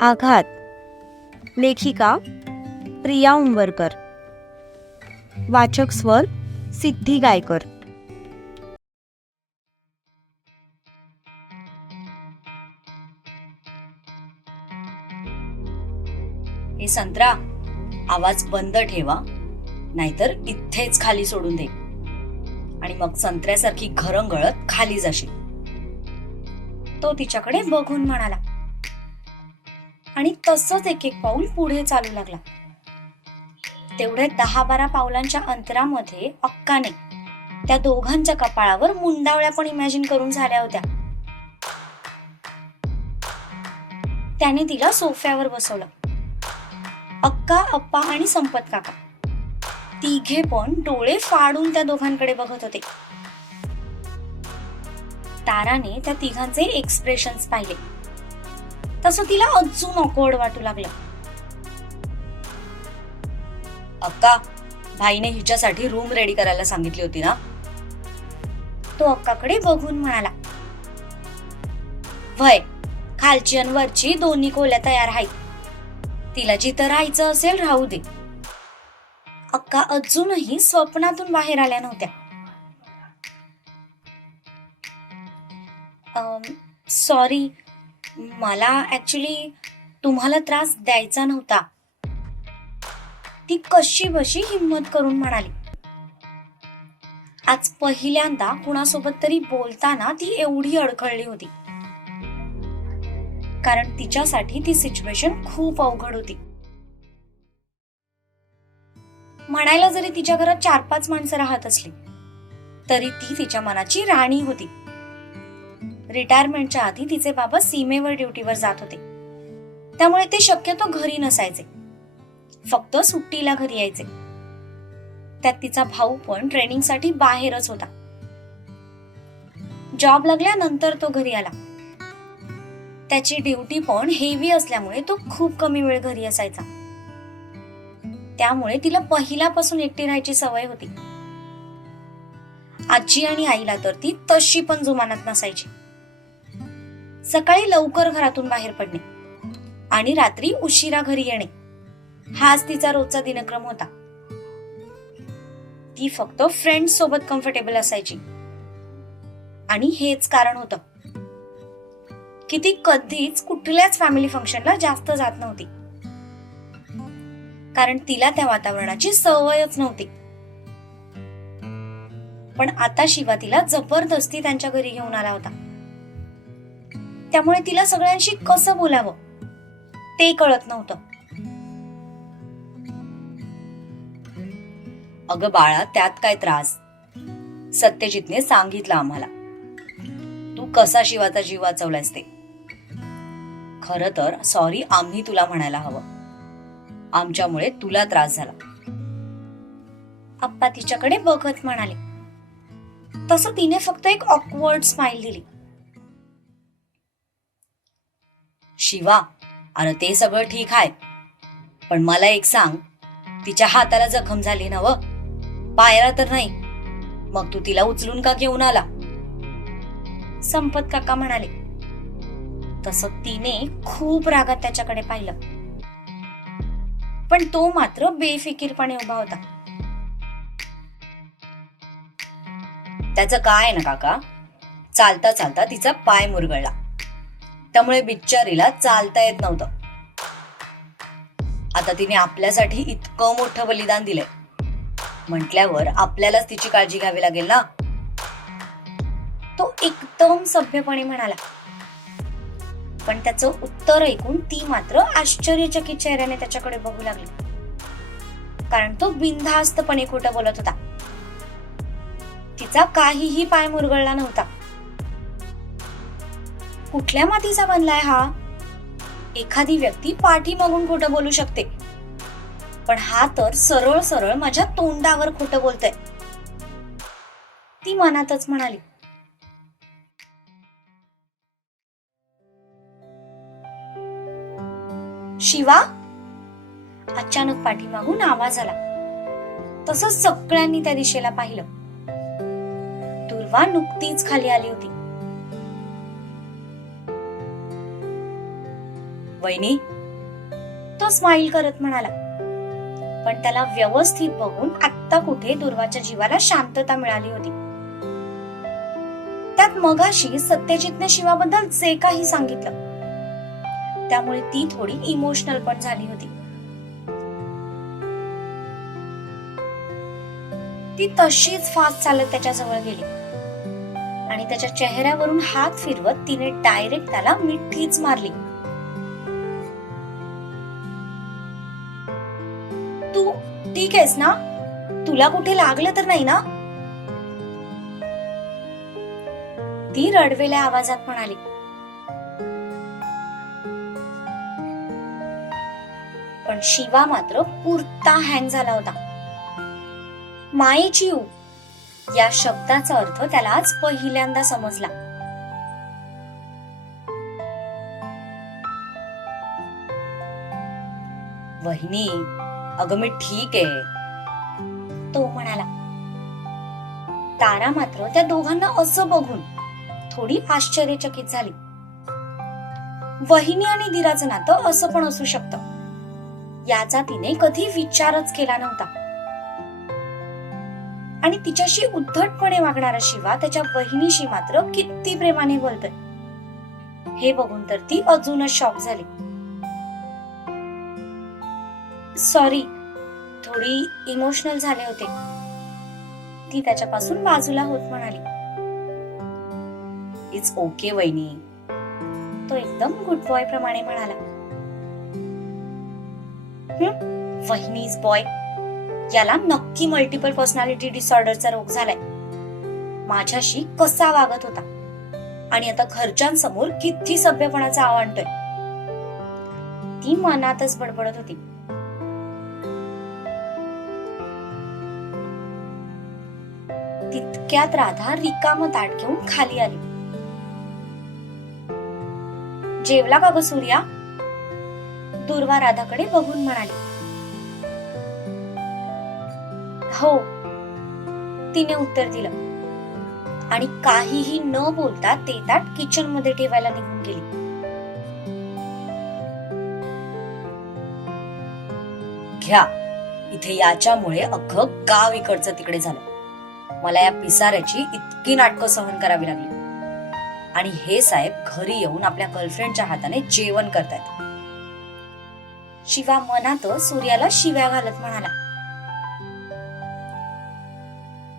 आघात. लेखिका प्रिया उंबरकर. वाचक स्वर सिद्धी गायकर. हे संत्रा आवाज बंद ठेवा नाहीतर इथेच खाली सोडून दे. आणि मग संत्र्यासारखी घरंगळत खाली जाशील. तो तिच्याकडे बघून म्हणाला आणि तसंच एक एक पाऊल पुढे चालू लागला. तेवढे दहा बारा पावलांच्या अंतरामध्ये अक्काने त्या दोघांच्या कपाळावर मुंडावळ्या पण इमॅजिन करून झाल्या होत्या. त्याने तिला सोफ्यावर बसवलं. अक्का अप्पा आणि संपत काका. तिघे पण डोळे फाडून त्या दोघांकडे बघत होते. ताराने त्या तिघांचे एक्सप्रेशन्स पाहिले. तसं तिला अजून अकोड वाटू लागलं. अक्का भाईने हिच्यासाठी रूम रेडी करायला सांगितली होती ना? तो अक्काकडे बघून म्हणाला वय खालची आणि वरची दोन्ही खोल्या तयार आहेत. तिला जिथं राहायचं असेल राहू दे. अक्का अजूनही स्वप्नातून बाहेर आल्या नव्हत्या. सॉरी मला ऍक्च्युली तुम्हाला त्रास द्यायचा नव्हता. ती कशी बशी हिंमत करून म्हणाली. आज पहिल्यांदा कुणासोबत तरी बोलताना ती एवढी अडखळली होती. कारण तिच्यासाठी ती सिच्युएशन खूप अवघड होती. म्हणायला जरी तिच्या घरात चार पाच माणसं राहत असली तरी ती तिच्या मनाची राणी होती. रिटायरमेंटच्या आधी तिचे बाबा सीमेवर ड्युटीवर जात होते. त्यामुळे ते शक्यतो घरी नसायचे. फक्त सुट्टीला घरी यायचे. त्यात तिचा भाऊ पण ट्रेनिंगसाठी बाहेरच होता. जॉब लागल्यानंतर तो घरी आला. त्याची ड्युटी पण हेवी असल्यामुळे तो खूप कमी वेळ घरी असायचा. त्यामुळे तिला पहिल्यापासून एकटी राहायची सवय होती. आजी आणि आईला तर ती तशी पण जुमानात नसायची. सकाळी लवकर घरातून बाहेर पडणे आणि रात्री उशिरा घरी येणे. हाच तिचा रोजचा दिनक्रम होता. ती फक्त फ्रेंड्स सोबत कम्फर्टेबल असायची. आणि हेच कारण होतं. की ती कधीच कुठल्याच फॅमिली फंक्शनला जास्त जात नव्हती. कारण तिला त्या वातावरणाची सवयच नव्हती. पण आता शिवा तिला जबरदस्ती त्यांच्या घरी घेऊन आला होता. त्यामुळे तिला सगळ्यांशी कसं बोलावं? ते कळत नव्हतं. अगं बाळा त्यात काय त्रास? सत्यजितने सांगितलं आम्हाला. तू कसा शिवाचा जीव वाचवलायस ते? खर तर सॉरी आम्ही तुला म्हणायला हवं. आमच्यामुळे तुला त्रास झाला. आप्पा तिच्याकडे बघत म्हणाले. तसं तिने फक्त एक ऑकवर्ड स्माइल दिली. शिवा अरे ते सगळं ठीक आहे. पण मला एक सांग तिच्या हाताला जखम झाली ना व? पायरा तर नाही. मग तू तिला उचलून का घेऊन आला? संपत काका म्हणाले. तस तिने खूप रागात त्याच्याकडे पाहिलं. पण तो मात्र बेफिकीरपणे उभा होता. त्याचं काय ना काका? चालता चालता तिचा पाय मुरगळला. त्यामुळे बिच्चारीला चालता येत नव्हतं. आता तिने आपल्यासाठी इतकं मोठं बलिदान दिलंय. म्हटल्यावर आपल्यालाच तिची काळजी घ्यावी लागेल ना? तो एकदम सभ्यपणे म्हणाला. पण त्याचं उत्तर ऐकून ती मात्र आश्चर्यचकित चेहऱ्याने त्याच्याकडे बघू लागली. कारण तो बिनधास्तपणे खोटं बोलत होता. तिचा काहीही पाय मुरगळला नव्हता. कुठल्या मातीचा बनलाय हा? एखादी व्यक्ती पाठी मागून खोटं बोलू शकते. पण हा तर सरळ सरळ माझ्या तोंडावर खोटं बोलतय. ती मनातच म्हणाली. शिवा अचानक पाठीमागून आवाज आला. तसंच सगळ्यांनी त्या दिशेला पाहिलं. दुर्वा नुकतीच खाली आली होती. वहिनी तो स्माईल करत म्हणाला. पण त्याला व्यवस्थित बघून आत्ता कुठे दुर्वाच्या जीवाला शांतता मिळाली होती. त्यात मगाशी सत्यजितने शिवाबद्दल जे काही सांगितलं त्यामुळे ती थोडी इमोशनल पण झाली होती. ती तशीच फास्ट चालत त्याच्याजवळ गेली. आणि त्याच्या चेहऱ्यावरून हात फिरवत तिने डायरेक्ट त्याला मिठीच मारली. ठीक आहेस ना? तुला कुठे लागलं तर नाही ना? ती रडवेल्या आवाजात म्हणाली. पण शिवा मात्र पुरता हँग झाला होता. मायेची या शब्दाचा अर्थ त्याला आज पहिल्यांदा समजला. वहिनी अगं मी ठीक आहे. तो म्हणाला तारा मात्र त्या दोघांना असं बघून थोडी आश्चर्यचकित झाली. वहिनी आणि दिराचं नातं असं पण असू शकत. याचा तिने कधी विचारच केला नव्हता. आणि तिच्याशी उद्धटपणे वागणारा शिवा त्याच्या बहिणीशी मात्र किती प्रेमाने बोलतोय. हे बघून तर ती अजूनच शॉक झाली. सॉरी थोडी इमोशनल झाले होते. ती त्याच्यापासून बाजूला होत म्हणाली. इट्स ओके वहिनी. तो एकदम गुड बॉय प्रमाणे म्हणाला. वहिनीज बॉय याला नक्की मल्टिपल पर्सनॅलिटी डिसऑर्डरचा रोग झालाय. माझ्याशी कसा वागत होता? आणि आता घरच्यांसमोर किती सभ्यपणाचा आवांटोय ती मनातच बडबडत होती. तितक्यात राधा रिकाम ताट घेऊन खाली आली. जेवला का ग सूर्या? दुर्वा राधाकडे बघून म्हणाली. हो तिने उत्तर दिलं आणि काहीही न बोलता ते ताट किचनमध्ये ठेवायला निघून गेली. घ्या इथे याच्यामुळे अख्खं गाव इकडचं तिकडे झालं. मला या पिसाऱ्याची इतकी नाटकं सहन करावी लागली. आणि हे साहेब घरी येऊन आपल्या गर्लफ्रेंडच्या हाताने जेवण करतायत. शिवा मनात सूर्याला शिव्या घालत म्हणाला.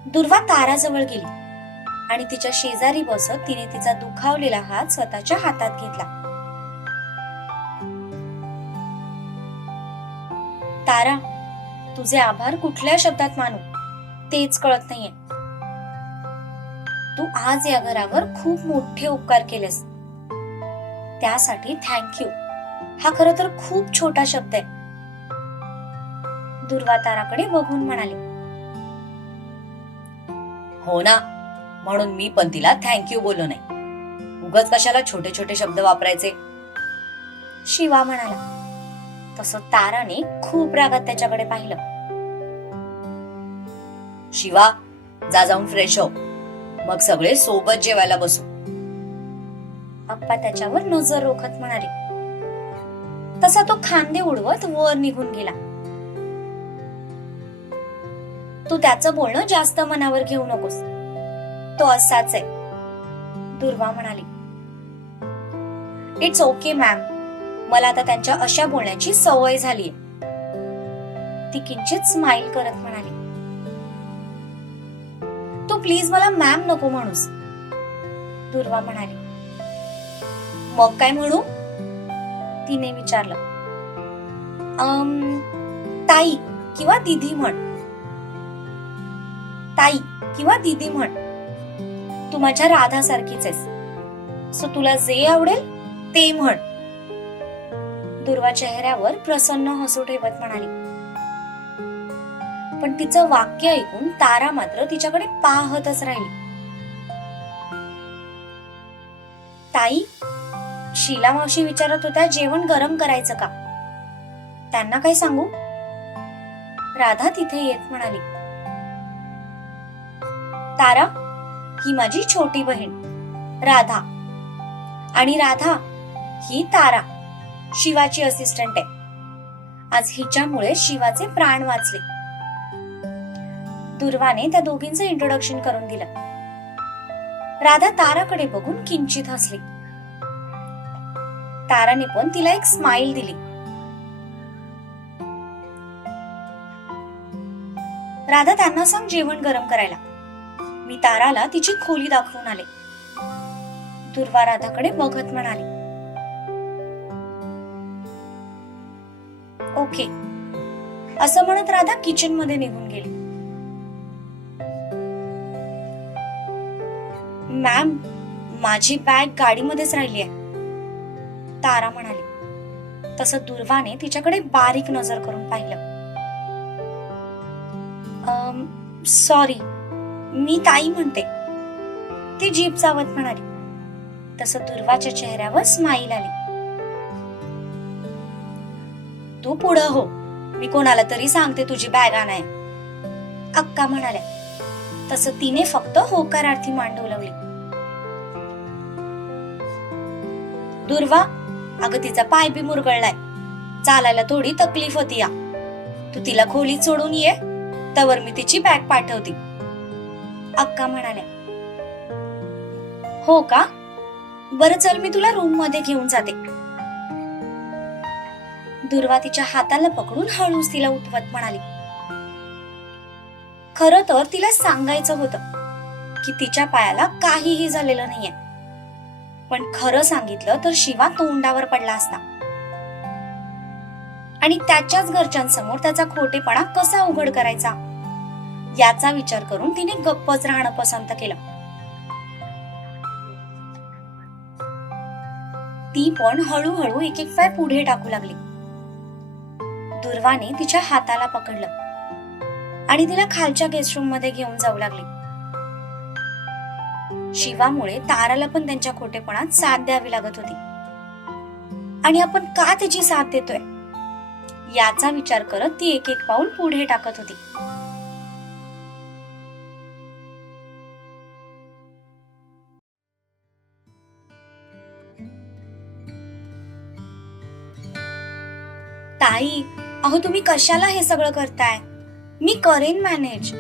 दुर्वा ताराजवळ गेली आणि तिच्या शेजारी बसत तिने तिचा दुखावलेला हात स्वतःच्या हातात घेतला. तारा तुझे आभार कुठल्या शब्दात मानू? तेच कळत नाहीये. तू आज या घरावर खूप मोठे उपकार केलेस. त्यासाठी थँक्यू हा खर तर खूप छोटा शब्द आहे. दुर्वा ताराकडे बघून म्हणाले. हो ना म्हणून मी पण तिला थँक्यू बोललो नाही. उगच कशाला छोटे छोटे शब्द वापरायचे? शिवा म्हणाला. तसं ताराने खूप रागात त्याच्याकडे पाहिलं. शिवा जा जाऊन फ्रेश हो. मग सगळे सोबत जेवायला बसू. आप्पा त्याच्यावर नजर रोखत म्हणाले. तसा तो खांदे उडवत वर निघून गेला. तू त्याचं बोलणं जास्त मनावर घेऊ नकोस. तो असाच आहे. दुर्वा म्हणाली. इट्स ओके मॅम मला आता त्यांच्या अशा बोलण्याची सवय झाली ती किंचित स्माइल करत म्हणाली. प्लीज मला मॅम नको म्हणूस. दुर्वा म्हणाली. मग काय म्हणू? तिने विचारलं. ताई किंवा दिदी म्हण. ताई किंवा दिदी म्हण. तू माझ्या राधा सारखीच आहेस. सो तुला जे आवडेल ते म्हण. दुर्वा चेहऱ्यावर प्रसन्न हसू ठेवत म्हणाली. पण तिचं वाक्य ऐकून तारा मात्र तिच्याकडे पाहतच राहिली. ताई शीला मावशी विचारत होत्या जेवण गरम करायचं का? त्यांना काय सांगू? राधा तिथे येत म्हणाली. तारा ही माझी छोटी बहीण राधा. आणि राधा ही तारा शिवाची असिस्टंट आहे. आज हिच्यामुळे शिवाचे प्राण वाचले. दुर्वाने त्या दोघींचं इंट्रोडक्शन करून दिलं. राधा ताराकडे बघून किंचित हसली. ताराने पण तिला एक स्माइल दिली. राधा त्यांना सांग जेवण गरम करायला. मी ताराला तिची खोली दाखवून आले. दुर्वा राधाकडे बघत म्हणाली. ओके. असं म्हणत राधा किचनमध्ये निघून गेली. मॅम माझी बॅग गाडीमध्येच राहिली आहे. तारा म्हणाली. तसं दुर्वाने तिच्याकडे बारीक नजर करून पाहिलं. सॉरी मी ताई म्हणते. ती जीप चावत म्हणाली. तसं दुर्वाच्या चेहऱ्यावर स्माईल आली. तू पुढं हो. मी कोणाला तरी सांगते तुझी बॅग आणाय अक्का म्हणाल्या. तसं तिने फक्त होकारार्थी मान डोलवली दुर्वा अगं तिचा पाय बी मुरगळलाय. चालायला थोडी तकलीफ होती या. तू तिला खोलीत सोडून ये तवर मी तिची बॅग पाठवते. अक्का म्हणाल्या. हो का? बरं चल मी तुला रूममध्ये घेऊन जाते. दुर्वा तिच्या हाताला पकडून हळूच तिला उठवत म्हणाली. खर तर तिला सांगायचं होतं की तिच्या पायाला काहीही झालेलं नाहीये. पण खरं सांगितलं तर शिवा तोंडावर पडला असता. आणि त्याच्याच घरच्यांसमोर त्याचा खोटेपणा कसा उघड करायचा? याचा विचार करून तिने गप्पच राहणं पसंत केलं. ती पण हळूहळू एक एक पाय पुढे टाकू लागली. दुर्वाने तिच्या हाताला पकडलं. आणि तिला खालच्या गेस्ट रूममध्ये घेऊन जाऊ लागली. शिवामुळे ताराला पण त्यांच्या खोटेपणात साथ द्यावी लागत होती. आणि आपण का त्याची साथ देतोय? याचा विचार करत ती एक एक पाऊल पुढे टाकत होती. ताई अहो तुम्ही कशाला हे सगळं करताय? मी करेन मॅनेज.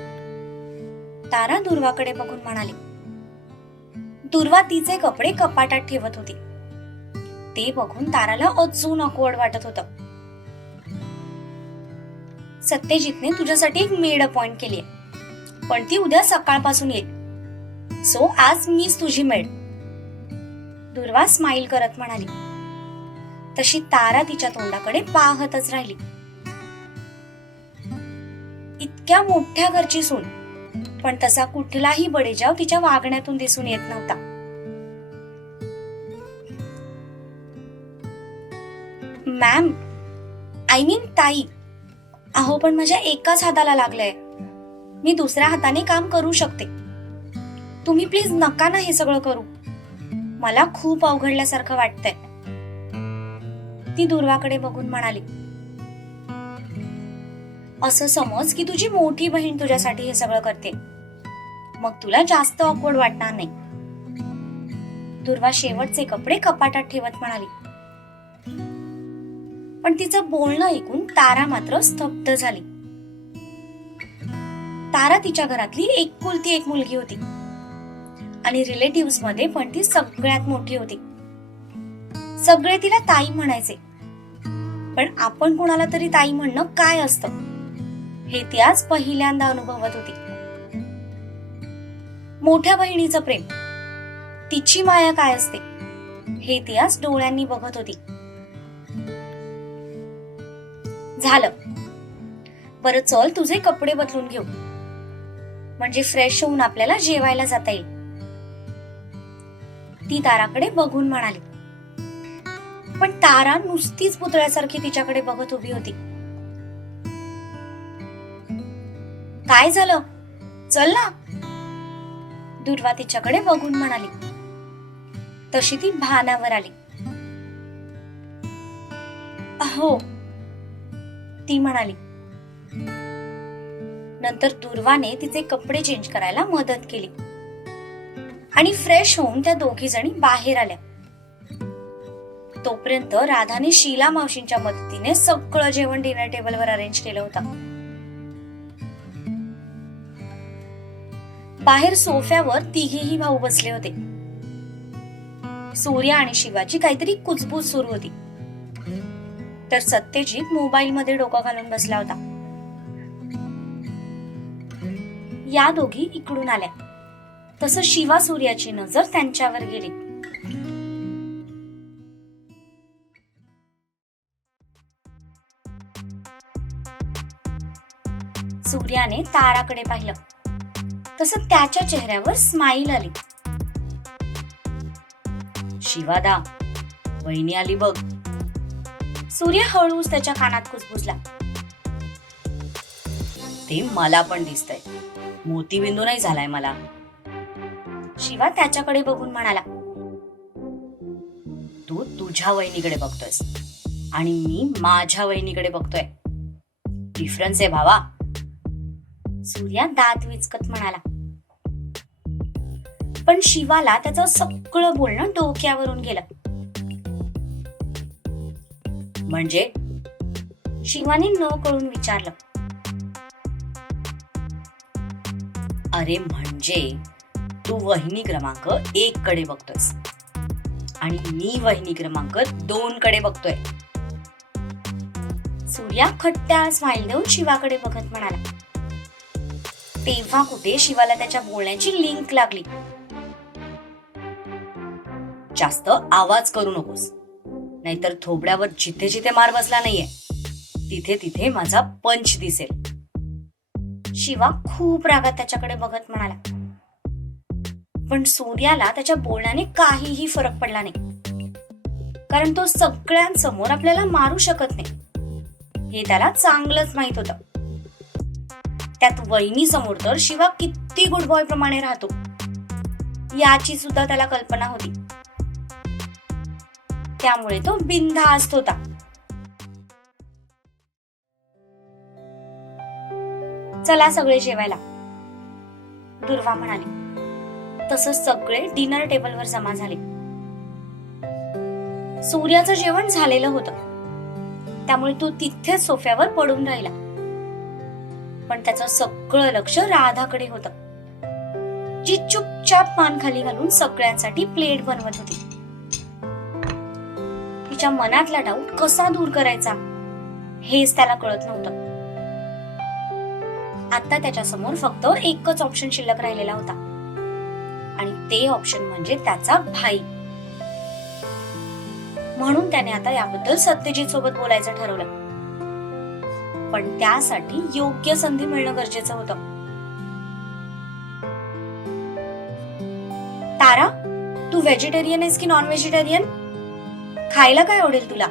तारा दुर्वाकडे बघून म्हणाली. दुर्वा तिचे कपडे कपाटात ठेवत होती. ते बघून ताराला अजून अकवड वाटत होत. सत्यजितने तुझ्यासाठी एक मेड अपॉइंट केली पण ती उद्या सकाळपासून येईल. सो आज मीच तुझी मेड. दुर्वा स्माइल करत म्हणाली. तशी तारा तिच्या तोंडाकडे पाहतच राहिली. इतक्या मोठ्या घरची सून. पण तसा कुठलाही बडेजाव तिच्या वागण्यातून दिसून येत नव्हता. मॅम आय मीन ताई अहो पण माझ्या एकाच हाताला लागलंय. मी दुसऱ्या हाताने काम करू शकते. तुम्ही प्लीज नका ना हे सगळं करू. मला खूप अवघडल्यासारखं वाटतंय. ती दुर्वाकडे बघून म्हणाली असं समज की तुझी मोठी बहीण तुझ्यासाठी हे सगळं करते. मग तुला जास्त ऑकवर्ड वाटणार नाही. दुर्वा शेवटचे कपडे कपाटात ठेवत म्हणाली पण तिचं बोलणं ऐकून तारा मात्र स्तब्ध झाली. तारा तिच्या घरातली एकुलती एक मुलगी होती. आणि रिलेटिव्हमध्ये पण ती सगळ्यात मोठी होती. सगळे तिला ताई म्हणायचे. पण आपण कुणाला तरी ताई म्हणणं काय असतं? हे ती आज पहिल्यांदा अनुभवत होती. मोठ्या बहिणीचं प्रेम. तिची माया काय असते? हे ती आज डोळ्यांनी बघत होती. झालं. बरं चल तुझे कपडे बदलून घेऊ. म्हणजे फ्रेश होऊन आपल्याला जेवायला जाता येईल. ती ताराकडे बघून म्हणाली. पण तारा नुसतीच पुतळ्यासारखी तिच्याकडे बघत उभी होती. काय झालं? चल ना. दुर्वा तिच्याकडे बघून म्हणाली. तशी ती भानावर आली. हो ती म्हणाली. नंतर दुर्वाने तिचे कपडे चेंज करायला मदत केली. आणि फ्रेश होऊन त्या दोघी जणी बाहेर आल्या. तोपर्यंत राधाने शीला मावशींच्या मदतीने सगळं जेवण डिनर टेबलवर अरेंज केलं होतं. बाहेर सोफ्यावर तिघेही भाऊ बसले होते. सूर्या आणि शिवाची काहीतरी कुचबूच सुरू होती. तर सत्यजित मोबाईल मध्ये डोकं घालून बसला होता. या दोघी इकडून आल्या. तसं शिवा सूर्याची नजर त्यांच्यावर गेली. सूर्याने ताराकडे पाहिलं. तसं त्याच्या चेहऱ्यावर स्माईल आली. शिवादा वहिनी आली बघ. सूर्य हळूच त्याच्या कानात कुसबुसला ते मला पण दिसतंय. मोतीबिंदू नाही झालाय मला. शिवा त्याच्याकडे बघून म्हणाला तू तुझ्या वहिनीकडे बघतोयस आणि मी माझ्या वहिनीकडे बघतोय. डिफरन्स आहे भावा. सूर्या दात विचकत म्हणाला पण शिवाला त्याचं सगळं बोलणं डोक्यावरून गेलं. म्हणजे शिवाने न कळून विचारलं. अरे म्हणजे तू वहिनी क्रमांक एक कडे बघतोयस. आणि मी वहिनी क्रमांक दोन कडे बघतोय. सूर्या खट्ट्या स्माईल देऊन शिवाकडे बघत म्हणाला. तेव्हा कुठे शिवाला त्याच्या बोलण्याची लिंक लागली? जास्त आवाज करू नकोस. नाहीतर थोबड्यावर जिथे जिथे मार बसला नाहीये तिथे तिथे माझा पंच दिसेल. शिवा खूप रागात त्याच्याकडे बघत म्हणाला. पण सूर्याला त्याच्या बोलण्याने काहीही फरक पडला नाही. कारण तो सगळ्यांसमोर आपल्याला मारू शकत नाही. हे त्याला चांगलंच माहीत होतं. त्यात वहिनी समोर तर शिवा किती गुड बॉय प्रमाणे राहतो. याची सुद्धा त्याला कल्पना होती. त्यामुळे तो बिनधास्त होता. चला सगळे जेवायला. दुर्वा म्हणाली तसंच सगळे डिनर टेबलवर जमा झाले. सूर्याचं जेवण झालेलं होतं. त्यामुळे तो तिथेच सोफ्यावर पडून राहिला. पण त्याचं सगळं लक्ष राधाकडे होतं. जी चुपचाप मान खाली घालून सगळ्यांसाठी प्लेट बनवत होती. तिच्या मनातला डाऊट कसा दूर करायचा? हेच त्याला कळत नव्हतं. आता त्याच्यासमोर फक्त एकच ऑप्शन शिल्लक राहिलेला होता. आणि ते ऑप्शन म्हणजे त्याचा भाई. म्हणून त्याने आता याबद्दल सत्यजित सोबत बोलायचं ठरवलं. पण त्यासाठी योग्य संधी मिळणं गरजेचं होतं. तारा तू व्हेजिटेरियन आहेस की नॉन व्हेजिटेरियन खायला काय आवडेल तुला?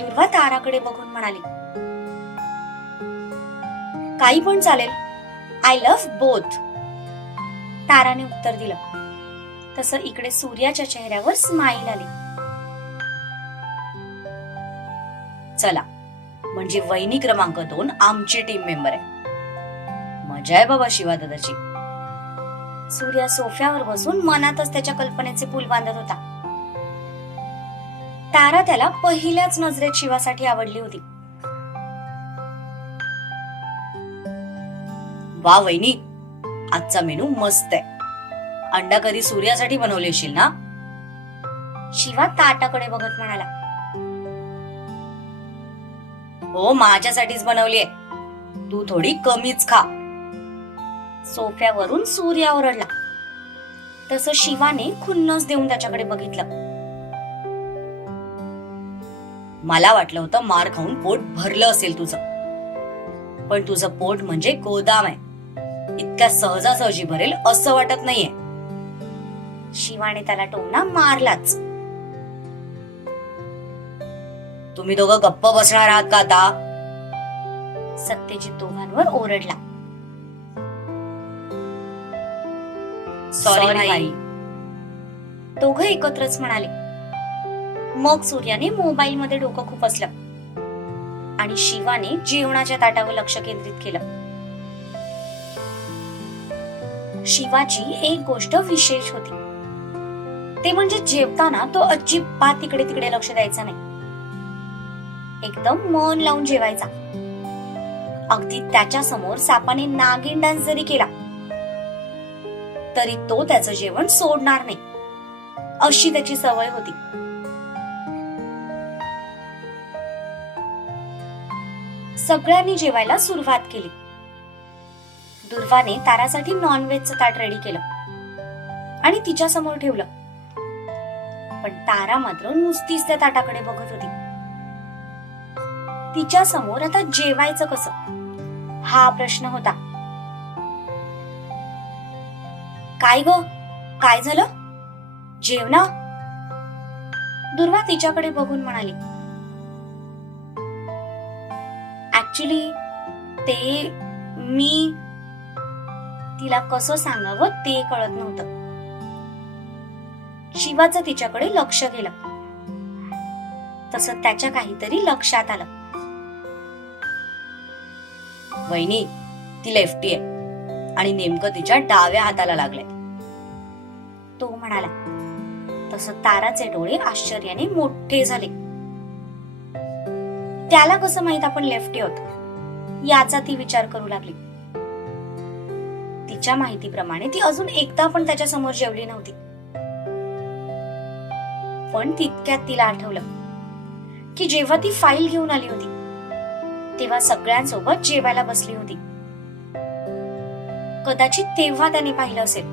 दुर्वा ताराकडे बघून म्हणाली. काही पण चालेल. आय लव्ह बोथ ताराने उत्तर दिलं. तसं इकडे सूर्याच्या चेहऱ्यावर स्माईल आली. चला म्हणजे वहिनी क्रमांक दोन आमची टीम मेंबर आहे. मजा आहे बाबा शिवा दादाची. सूर्या सोफ्यावर बसून मनातच त्याच्या कल्पनेचे पूल बांधत होता. तारा त्याला पहिल्याच नजरेत शिवासाठी आवडली होती. वा वहिनी आजचा मेनू मस्त आहे. अंडा कधी सूर्यासाठी बनवली असेल ना? शिवा ताटाकडे बघत म्हणाला. हो माझ्यासाठीच बनवली आहे. तू थोडी कमीच खा. सोफ्यावरून सूर्य ओरडला. तसं शिवाने खुन्नस देऊन त्याच्याकडे बघितलं. मला वाटलं होतं मार खाऊन पोट भरलं असेल तुझं. पण तुझं पोट म्हणजे गोदाम आहे. इतक्या सहजासहजी भरेल असं वाटत नाहीये. शिवाने त्याला टोमणा मारलाच. तुम्ही दोघं गप्प बसणार आहात का आता? सत्यजित दोघांवर ओरडला. सॉरी भाई दोघं एकत्रच म्हणाले. मग सूर्याने मोबाईल मध्ये डोकं खुपसलं. आणि शिवाने जेवणाच्या ताटावर लक्ष केंद्रित केलं. शिवाची एक गोष्ट विशेष होती. ते म्हणजे जेवताना तो अजिबात तिकडे तिकडे लक्ष द्यायचा नाही. एकदम मन लावून जेवायचा. अगदी त्याच्यासमोर सापाने नागिन डान्स जरी केला तरी तो त्याचं जेवण सोडणार नाही. अशी त्याची सवय होती. सगळ्यांनी जेवायला सुरुवात केली. दुर्वाने तारासाठी नॉनव्हेजचं ताट रेडी केलं. आणि तिच्या समोर ठेवलं. पण तारा मात्र नुसतीच त्या ताटाकडे बघत होती. तिच्या समोर आता जेवायचं कसं? हा प्रश्न होता. काय ग? काय झालं? जेवणा? दुर्वा तिच्याकडे बघून म्हणाली. ऍक्च्युली ते मी तिला कसं सांगावं ते कळत नव्हतं. शिवाचं तिच्याकडे लक्ष गेलं. तस त्याच्या काहीतरी लक्षात आलं. वहिनी ती लेफ्टी आहे आणि नेमकं तिच्या डाव्या हाताला लागलंय. तो म्हणाला तसं ताराचे डोळे आश्चर्याने मोठे झाले. त्याला कसं माहीत आपण लेफ्टी आहोत? याचा ती विचार करू लागली. तिच्या माहितीप्रमाणे ती अजून एकदा पण त्याच्यासमोर जेवली नव्हती. पण तितक्यात तिला आठवलं की जेव्हा ती फाईल घेऊन आली होती तेव्हा सगळ्यांसोबत जेवायला बसली होती. कदाचित तेव्हा त्याने पाहिलं असेल.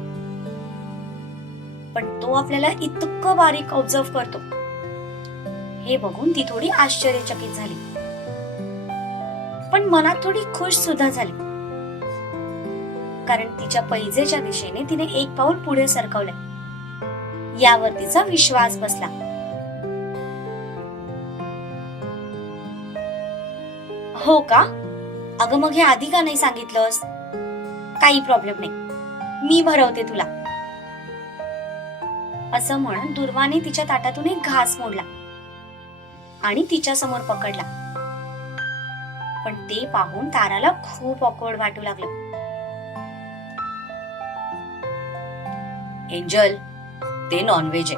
पण तो आपल्याला इतकं बारीक ऑब्झर्व करतो. हे बघून ती थोडी आश्चर्यचकित झाली. पण मनात थोडी खुश सुद्धा झाली. कारण तिच्या पैजेच्या दिशेने तिने एक पाऊल पुढे सरकवलंय यावर तिचा विश्वास बसला. हो का? अगं मग हे आधी का नाही सांगितलंस? काही प्रॉब्लेम नाही. मी भरवते तुला. असं म्हणून दुर्वाने तिच्या ताटातून एक घास मोडला. आणि तिच्या समोर पकडला. पण ते पाहून ताराला खूप ऑकवर्ड वाटू लागलं. एंजल ते नॉनव्हेज आहे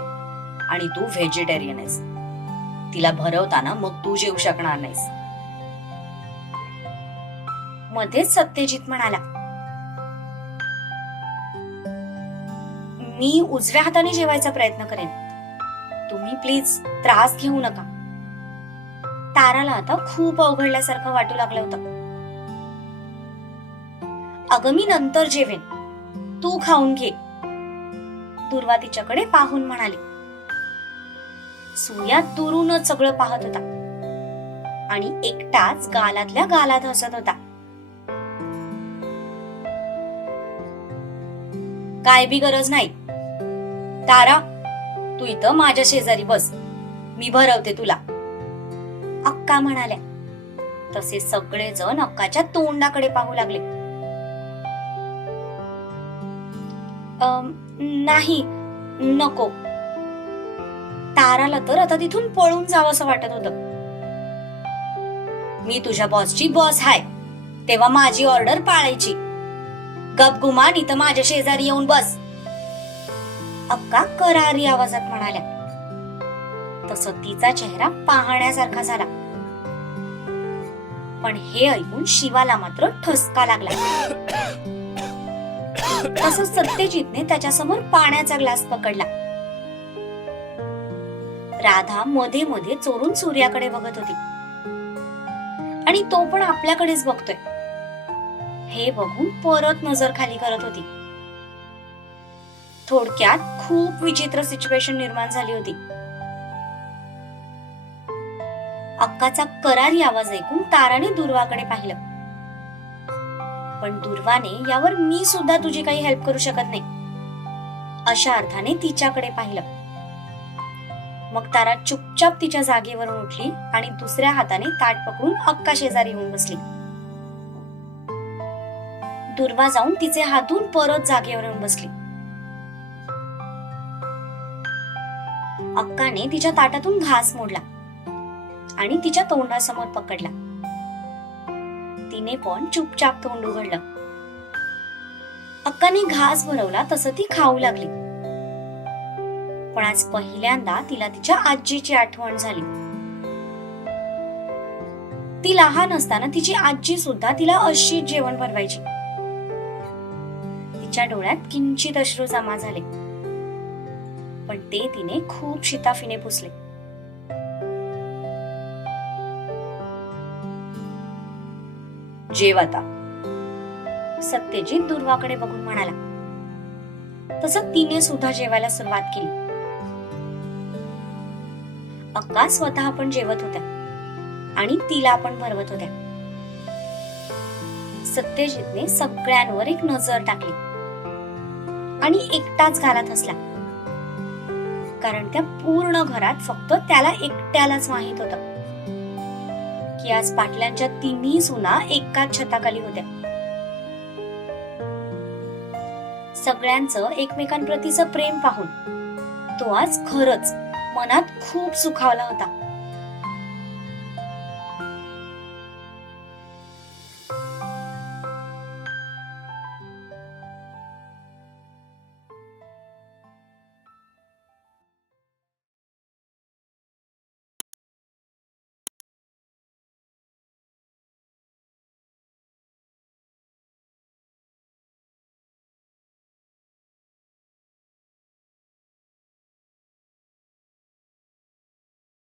आणि तू व्हेजिटेरियन आहेस. तिला भरवताना मग तू जेवू शकणार नाहीस. मध्येच सत्यजित म्हणाला मी उजव्या हाताने जेवायचा प्रयत्न करेन. तुम्ही प्लीज त्रास घेऊ नका. ताराला आता खूप अवघडल्यासारखं वाटू लागलं होतं. अगं मी नंतर जेवेन. तू खाऊन घे. दुर्वा तिच्याकडे पाहून म्हणाली. सूर्या दुरूनच सगळं पाहत होता. आणि एकटाच गालातल्या गालात हसत होता. काय बी गरज नाही. तारा तू इथं माझ्या शेजारी बस. मी भरवते तुला. अक्का म्हणाल्या. तसे सगळेजण अक्काच्या तोंडाकडे पाहू लागले. नाही नको. ताराला तर आता तिथून पळून जावं असं वाटत होत. मी तुझ्या बॉसची बॉस हाय. तेव्हा माझी ऑर्डर पाळायची. गप गुमान इथं माझ्या शेजारी येऊन बस. अक्का करारी आवाजात म्हणाल्या. तसं तिचा चेहरा पाहण्यासारखा झाला. पण हे ऐकून शिवाला मात्र ठसका लागला. तसंच सत्यजितने त्याच्यासमोर पाण्याचा ग्लास पकडला. राधा मध्ये मध्ये चोरून सूर्याकडे बघत होती. आणि तो पण आपल्याकडेच बघतोय. हे बघून परत नजर खाली करत होती. थोडक्यात खूप विचित्र सिच्युएशन निर्माण झाली होती. अक्काचा करारी आवाज ऐकून ताराने दुर्वाकडे पाहिलं. पण दुर्वाने यावर मी सुद्धा तुझी काही हेल्प करू शकत नाही. अशा अर्थाने तिच्याकडे पाहिलं. मग तारा चुपचाप तिच्या जागेवरून उठली आणि दुसऱ्या हाताने ताट पकडून अक्का शेजारी येऊन बसली. दुर्वा जाऊन तिचे हातून परत जागेवरून बसली. अक्काने तिच्या ताटातून घास मोडला. आणि तिच्या तोंडासमोर पकडला. तिने पण चुपचाप तोंड उघडलं. अक्काने घास भरवला तसं ती खाऊ लागली. पण आज पहिल्यांदा तिला तिच्या आजीची आठवण झाली. ती लहान असताना तिची आजी सुद्धा तिला अशीच जेवण बनवायची. तिच्या डोळ्यात किंचित अश्रू जमा झाले. पण ते तिने खूप शिताफीने पुसले. जेव आता सत्यजित दुर्वाकडे बघून म्हणाला तसं तिने सुद्धा जेवायला सुरुवात केली. अक्का स्वतः पण जेवत होत्या आणि तिला पण भरवत होत्या. सत्यजितने सगळ्यांवर एक नजर टाकली आणि एकटाच घरात असला कारण त्या पूर्ण घरात फक्त त्याला एकट्यालाच माहीत होतं. की आज पाटल्यांच्या तिन्ही सुना एकाच छताखाली होत्या. सगळ्यांचं एकमेकांप्रतीचं प्रेम पाहून तो आज खरच मनात खूप सुखावला होता.